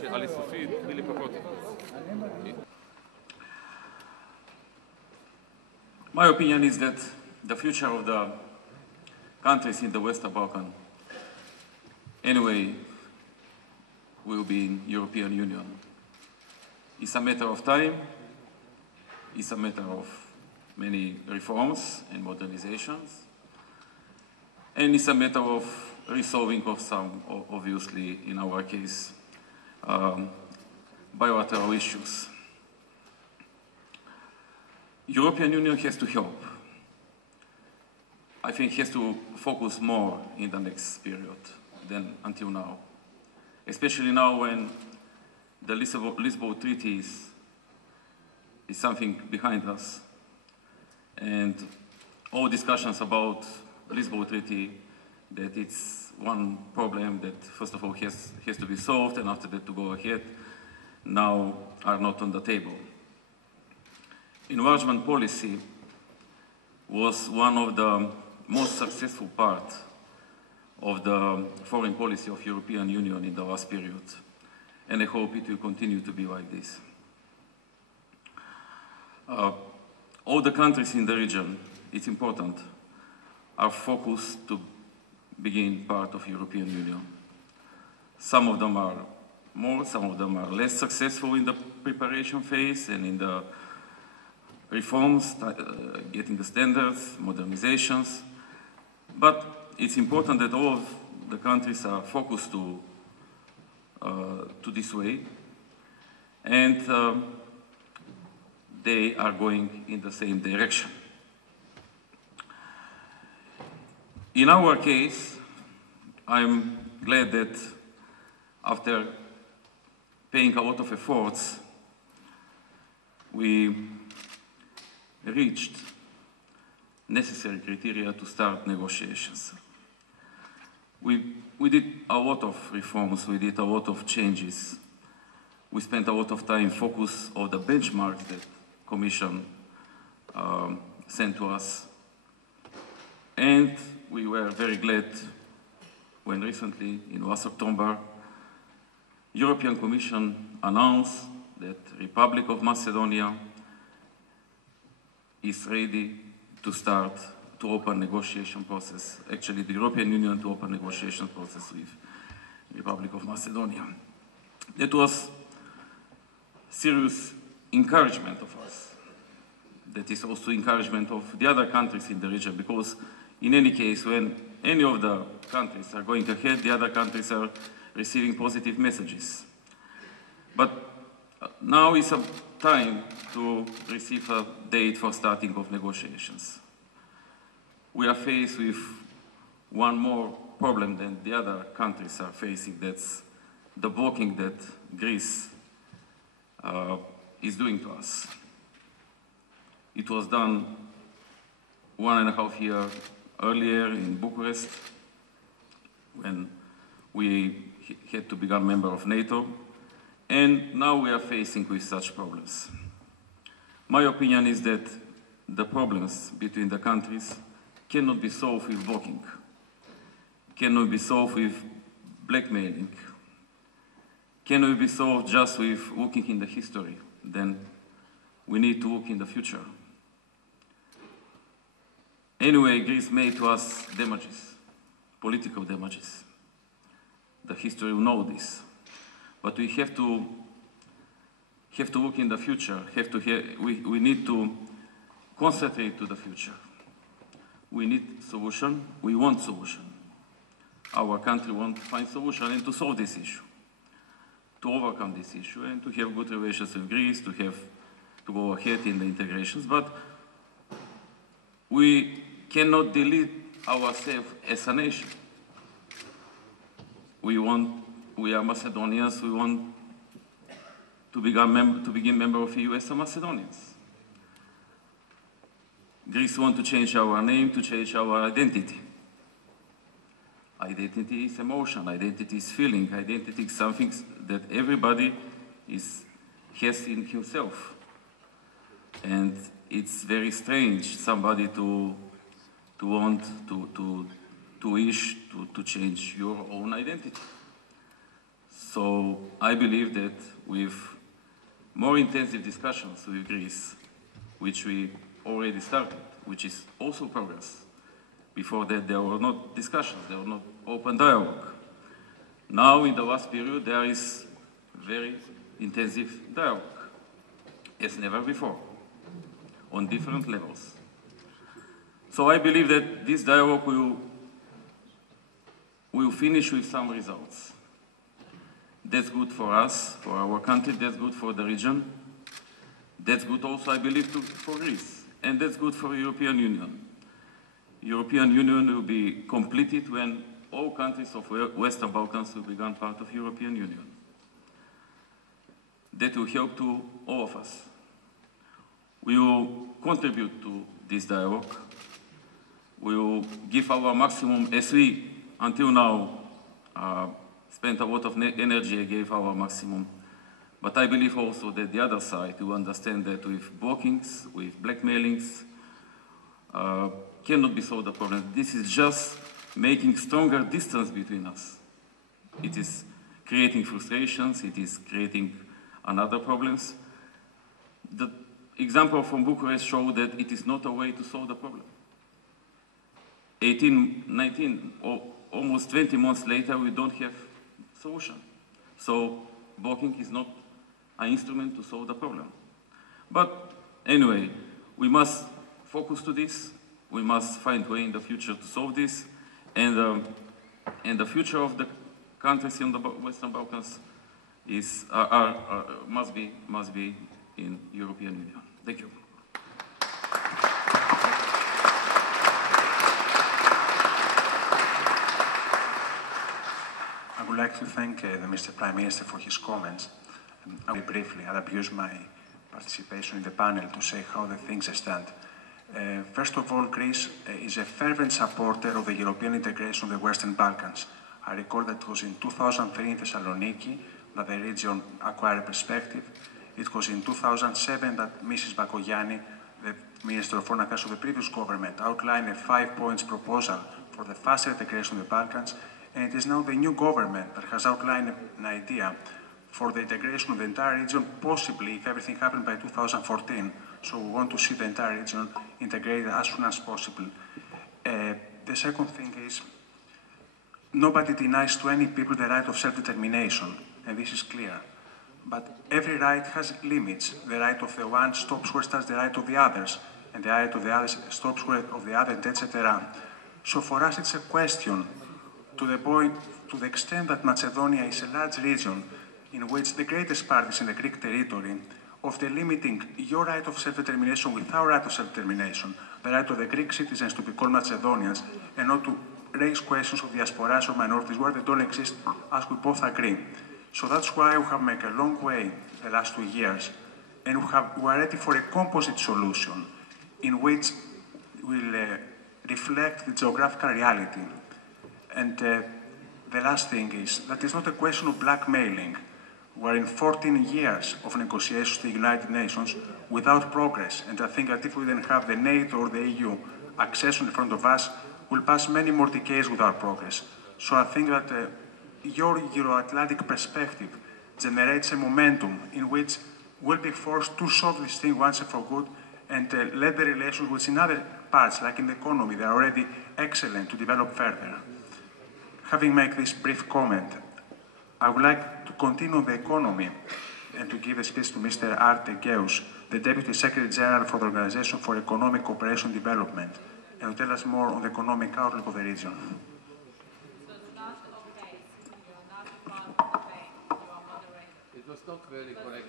ali סופית, בלי פחות. My opinion is that the future of the countries in the Western Balkans anyway will be in European Union. It's a matter of time, it's a matter of many reforms and modernizations, and it's a matter of resolving of some, obviously, in our case, bilateral issues. European Union has to help. I think has to focus more in the next period than until now. Especially now when the Lisbon Treaty is something behind us. And all discussions about Lisbon Treaty, that it's one problem that first of all has to be solved and after that to go ahead, now are not on the table. Enlargement policy was one of the most successful part of the foreign policy of European Union in the last period. And I hope it will continue to be like this. All the countries in the region, it's important, are focused to begin part of European Union. Some of them are more, some of them are less successful in the preparation phase and in the reforms, getting the standards, modernizations. But it's important that all of the countries are focused to this way, and they are going in the same direction. In our case, I'm glad that after paying a lot of efforts, we reached necessary criteria to start negotiations. We did a lot of reforms, we did a lot of changes. We spent a lot of time focus on the benchmarks that Commission sent to us. And we were very glad when recently, in last October, European Commission announced that Republic of Macedonia is ready to start to open negotiation process, actually the European Union to open negotiation process with Republic of Macedonia. That was serious encouragement of us. That is also encouragement of the other countries in the region, because in any case, when any of the countries are going ahead, the other countries are receiving positive messages. But now is a time to receive a date for starting of negotiations. We are faced with one more problem than the other countries are facing, that's the blocking that Greece is doing to us. It was done 1.5 years earlier in Bucharest, when we had to become a member of NATO, and now we are facing with such problems. My opinion is that the problems between the countries cannot be solved with blocking, cannot be solved with blackmailing, cannot be solved just with looking in the history. Then we need to look in the future. Anyway, Greece made to us damages, political damages. The history will know this. But we have to look in the future. We need to concentrate to the future. We need solution. We want solution. Our country wants to find solution and to solve this issue, to overcome this issue, and to have good relations with Greece, to go ahead in the integrations. But we cannot delete ourselves as a nation. We are Macedonians. We want to begin member of EU as Macedonians. Greece wants to change our name, to change our identity. Identity is emotion, identity is feeling, identity is something that everybody has in himself. And it's very strange somebody to want to wish to change your own identity. So I believe that with more intensive discussions with Greece, which we already started, which is also progress. Before that, there were not discussions, there were not open dialogue. Now, in the last period, there is very intensive dialogue, as never before, on different levels. So I believe that this dialogue will finish with some results. That's good for us, for our country, that's good for the region. That's good also, I believe, for Greece. And that's good for the European Union. European Union will be completed when all countries of Western Balkans will become part of European Union. That will help to all of us. We will contribute to this dialogue. We will give our maximum, as we, until now, spent a lot of energy and gave our maximum. But I believe also that the other side will understand that with blockings, with blackmailings, cannot be solved the problem. This is just making stronger distance between us. It is creating frustrations, it is creating another problems. The example from Bucharest showed that it is not a way to solve the problem. 18, 19, or almost 20 months later, we don't have solution. So blocking is not an instrument to solve the problem. But anyway, we must focus to this. We must find a way in the future to solve this. And the future of the countries in the Western Balkans must be in European Union. Thank you. I would like to thank Mr. Prime Minister for his comments. I will briefly, I'll abuse my participation in the panel to say how the things stand. First of all, Greece is a fervent supporter of the European integration of the Western Balkans. I recall that it was in 2003 in Thessaloniki that the region acquired a perspective. It was in 2007 that Mrs. Bakoyanni, the Minister of Foreign Affairs of the previous government, outlined a 5-point proposal for the faster integration of the Balkans, and it is now the new government that has outlined an idea for the integration of the entire region, possibly if everything happened by 2014. So we want to see the entire region integrated as soon as possible. The second thing is, nobody denies to any people the right of self-determination, and this is clear. But every right has limits. The right of the one stops where starts the right of the others, and the right of the others stops where of the other, etc. So for us, it's a question to the extent that Macedonia is a large region in which the greatest part is in the Greek territory, of the limiting your right of self-determination with our right of self-determination, the right of the Greek citizens to be called Macedonians, and not to raise questions of diasporas or minorities where they don't exist, as we both agree. So that's why we have made a long way the last 2 years, and we are ready for a composite solution in which we'll reflect the geographical reality. And the last thing is that it's not a question of blackmailing. We're in 14 years of negotiations with the United Nations without progress, and I think that if we didn't have the NATO or the EU accession in front of us, we'll pass many more decades without progress. So I think that your Euro-Atlantic perspective generates a momentum in which we'll be forced to solve this thing once and for good, and let the relations which in other parts, like in the economy, they are already excellent, to develop further. Having made this brief comment, I would like to continue on the economy and to give a speech to Mr. Arte Geus, the Deputy Secretary General for the Organization for Economic Cooperation and Development, and to tell us more on the economic outlook of the region. So it's not okay. You're not part of the debate. You are moderator. It was not very correct.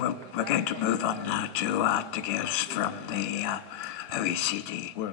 Well, we're going to move on now to Arte Geus from the OECD. Well,